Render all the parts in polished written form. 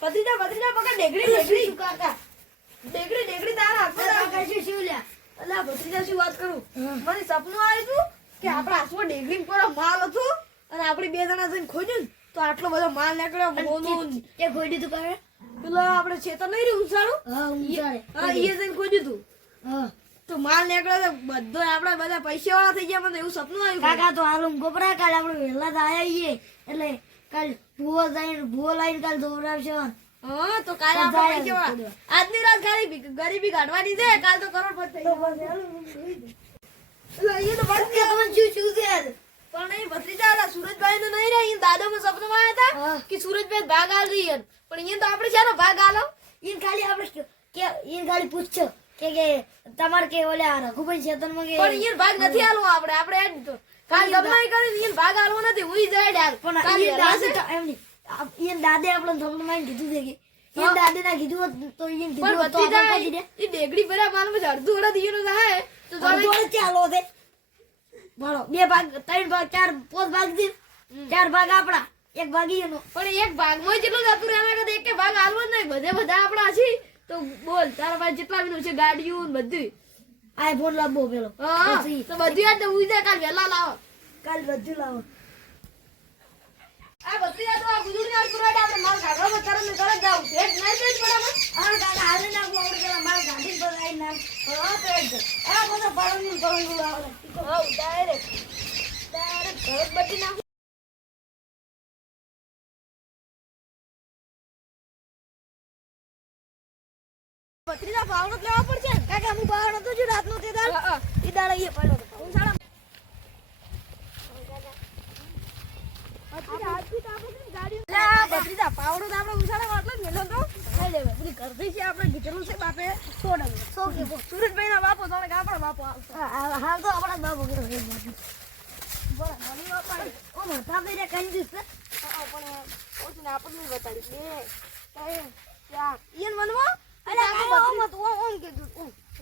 ભત્રીજા પકડ ડેગડી કાકા ડેગડી તારા હાથમાં કાકા શું લ્યા અલા ભત્રીજા શું વાત કરું મને સપનું આવ્યું કે આપણા હાથમાં ડેગડી પર માલ હતો અને આપણી બે જણા જઈને ખોજ્યું તો આટલો બધો માલ નીકળ્યો મોનું એ ખોડ્યું તું કાકા પેલા આપણે છેતર નહીં રહ્યું ઉસાળું હા એ જઈને ખોજ્યું તું તો માલ નીકળ્યો બધો આપડા બધા પૈસા વાળા થઈ ગયા મને એવું સપનું આવ્યું કાકા તો હાલ ગોપરા કાલ આપણે વહેલા તો આયા એટલે કાલ ભૂવો લાઈને કાલ દોરાવશે હા તો કાલે આપણે પૈસા વાળા આજની રાત ગરીબી કાઢવાની છે કાલ તો કરોડપતિ થઈ જશે પણ નહીં ભત્રીજા ઓલા સુરજભાઈ નું નહીં રહી દાદા માં સપનમાં આવ્યા હતા કે સુરજભાઈ ભાગ આલ રહી પણ અહીંયા તો આપણે શાનો ભાગ આલો ઈન ખાલી આપણે કે ઈન ખાલી પૂછજો કે તમાર કે ઓલા રઘુભાઈ ચેતનમાં કે પણ ઈન ભાગ નથી આલવો આપણે એડ તો કાલ ગમાઈ કરી ઈન ભાગ આલવો નથી ઉઈ જાય ડાલ પણ એમની ઈન દાદે આપણે સપનમાં કીધું છે કે ઈન દાદે ના કીધું તો ઈન કીધું તો આપણે ઈ ડેગડી ભર્યા માલ માં અડધું ઓડા દીનો થાય તો જોડે ચાલો દે બોલો બે ભાગ ત્રણ ભાગ ચાર પાંચ ભાગ દે ચાર ભાગ આપડા એક ભાગ એનો પણ એક ભાગમાં જેટલું જતું રહેવા કે એક ભાગ આલવો જ નહીં બધા આપડા છે તો બોલ તારા પાસે જેટલા બી છે ગાડીઓ ને બધું આઈફોન લાવવો પેલો હા તો બધું યાદ ઉઈ જાય કાલ વેલા લાવો કાલ બધું લાવો આ બધું યાદ આ ગુજુડી ના પુરાડા આપણે માલ કાઢવા તરત જાવ ભેટ નહીં ભેટ બરાબર હા કાકા હાલે નાખો આપણે પેલા માલ ગાડી પર આઈ નાખ હા ભેટ આ બધો પાડોની ગળું આવે હા ડાયરેક્ટ ઘર બધી નાખ ભત્રીજા પાવડો લેવા પડશે કાકા હું બહાર નતો જો રાતનો તે દાળ ઈ દાળ એ પડ્યો હું સાડા ભત્રીજા પાવડો તો આપણે ઉછાળા વાટલો જ મેલો તો ખાઈ લેવે પૂરી કરતી છે આપણે ગીચલું છે બાપે 100 કે સુરજભાઈ ના બાપો તો આપણા બાપો હાલ તો આપણા બાપો કે બરાબર મની બાપા ઓ મોટા બેરે કઈ દીસ પણ ઓછું ને આપણને બતાડી બે કઈ ચાર ઈન મનવા અરે ઓમ તો ઓમ કે દૂધ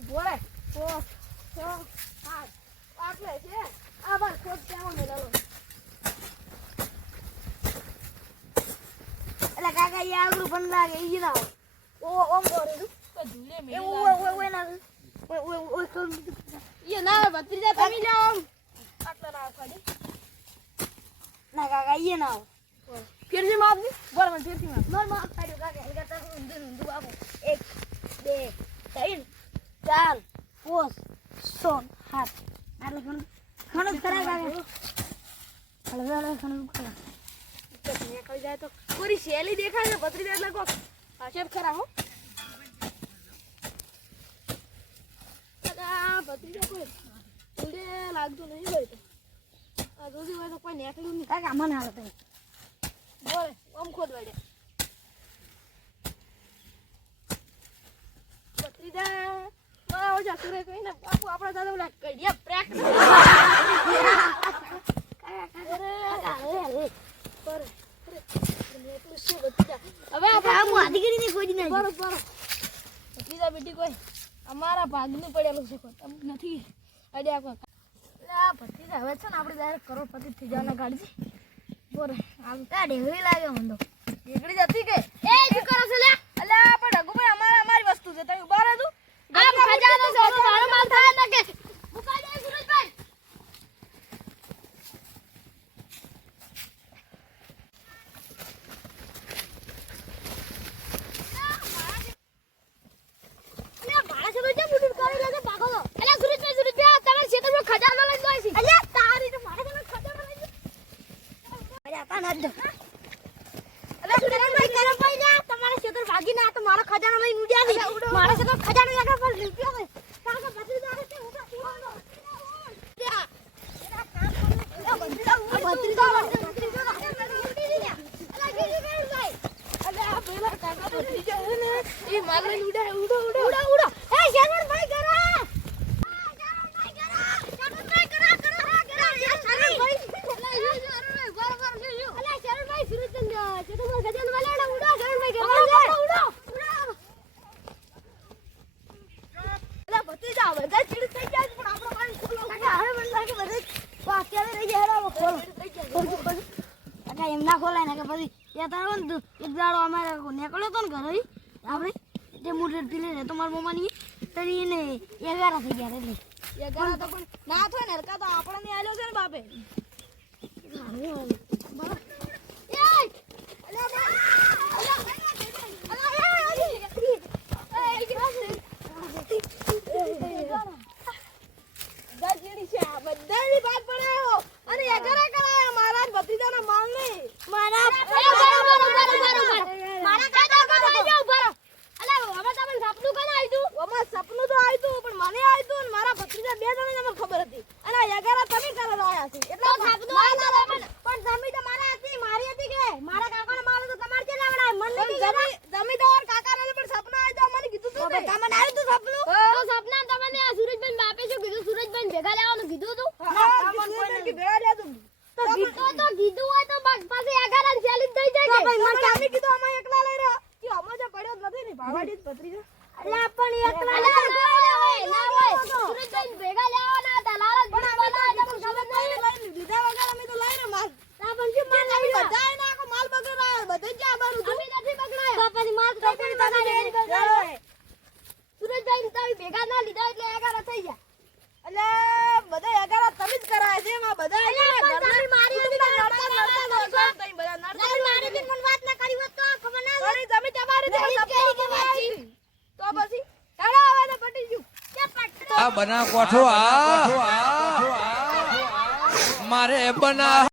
બોલે 5 6 7 આટલે છે આ બસ ખોટ કેવો ને લાલો અલા કાકા ઈ આગળ પણ લાગે ઈ ના ઓ ઓમ બોરે દુ તો ધૂલે મે ઓય ના ઓય કોમ ઈ ના ભત્રીજા તમે લે ઓમ આટલા ના ખાલી ના કાકા ઈ ના ફેરથી માપ ની બોલ મને ફેરથી માપ નોર માપ પાડ્યો કાકા એ કરતા ઊંધું આપો 1 2 3 4 5 6 7 આટલે ખણ ખરા કાકા હળવે ખણ ખરા ને કઈ જાય તો પૂરી શેલી દેખાય છે ભત્રીજા એટલે કો આશેપ ખરા હો કાકા ભત્રીજા કોઈ ઉડે લાગતું નહીં હોય તો આ જોજી હોય તો કોઈ નેકળ્યું નહીં કાકા મને હાલત બોલે ઓમ ખોદ વડે ભત્રીજા મારા ઓજા સુરે કહીને બાપુ આપણા દાદા ઓલા કડિયા પ્રેક હવે આપણે આદી કરીને કોઈ નહીં બરોબર ભત્રીજા બેટી કોઈ અમારા ભાગનું પડેલું છે કોઈ નથી અડ્યા કોઈ આ ભત્રીજા હવે છે ને આપણે ડાયરેક્ટ કરોડપતિ થઈ જવાના ગાડી બોરે આમ કાઢે એવી લાગે મને તો નીકળી જતી કે એ શું કરો છો લે અલ્યા પણ રઘુભાઈ અમારી વસ્તુ છે તમે ઉભા રહો આ ખજાનો છે તો મારો માલ થાય ને કે મુકા દે સુરજભાઈ અલ્યા મારા છે તો મુઠી કરી લેજો પાકો તો અલ્યા સુરજભાઈ તમારા ખેતરમાં ખજાનો લઈ જાય છે અલ્યા તારી તો મારા ખેતરમાં ખજાનો લઈ જાય અલ્યા પાના દો અલ્યા સુરજભાઈ કરમ ભાઈ ના તમારા ખેતર ભાગી ના તો મારો ખજાનો લઈને ઉડ્યા છે મારા ખેતર ખજાનો આગળ પર લીપ્યો છે કાકા બધી દાડે તે ઉડા ઉડો એમ ના ખોલાય ને કે પછી કહેતા હોય ને એક દાડો અમારે નીકળ્યો તો ને ઘરે આપણે તે મોટર પીલે રહેતો મારા મમ્માની તરી એને 11 થઈ ગયા એટલે 11 તો પણ ના થાય ને હરકા તો આપણને આલ્યો છે ને બાપે બધાની વાત પડ્યો અને 11 કરાયા મારા ભત્રીજાના માલ નહીં મારા સપનું તો આવ્યું પણ મને આવ્યું ને મારા ભત્રીજા બે જણાને મને ખબર હતી અને 11 તમે કરવા આવ્યા છે એટલે પણ જમી તો મારા હતી મારી હતી કે મારા કાકાનો માલ તો તમારે કે લાવડા મને જમીદાર કાકાને પણ સપના આવ્યું મને કીધું તું તમને આવ્યું તું સપનું તો સપના તમને આ સુરજબેન બાપે શું કીધું સુરજબેન ભેગા લેવાનું કીધું તું તમને કે ભેગા લેતું તો કીધું હોય તો પાછી 11 ચાલી થઈ જાય કે ભાઈ મને કામી કીધું અમે એકલા લઈ રહ્યા કે અમે જે પડ્યો નથી ને ભાવાડી ભત્રીજા અલ્યા પણ એકલા ના હોય સુરજબેન ભેગા લેવાના હતા લાલચ પણ બનાવે પણ ખબર નહીં લીધા વગર અમે તો લઈ રે માલ ના પણ શું માલ લઈ બધાય ના કો માલ બગડાય બધે જ આબારું અમે નથી બગડાય બાપાની માલ તો પણ બગડાય સુરજભાઈ તારી ભેગા ના લીધા એટલે 11 થઈ ગયા એટલે બધા 11 તમે જ કરાય છે માં બધા ઘરની મારી હતી લડતા તઈ બધા નડતા મારી થી પણ વાત ના કરી હોત તો ખબર ના પડી જમી તમારી તો પછી હેડો હવે તો પટી ગયું કે પટ આ બના કોઠો આ મારે બના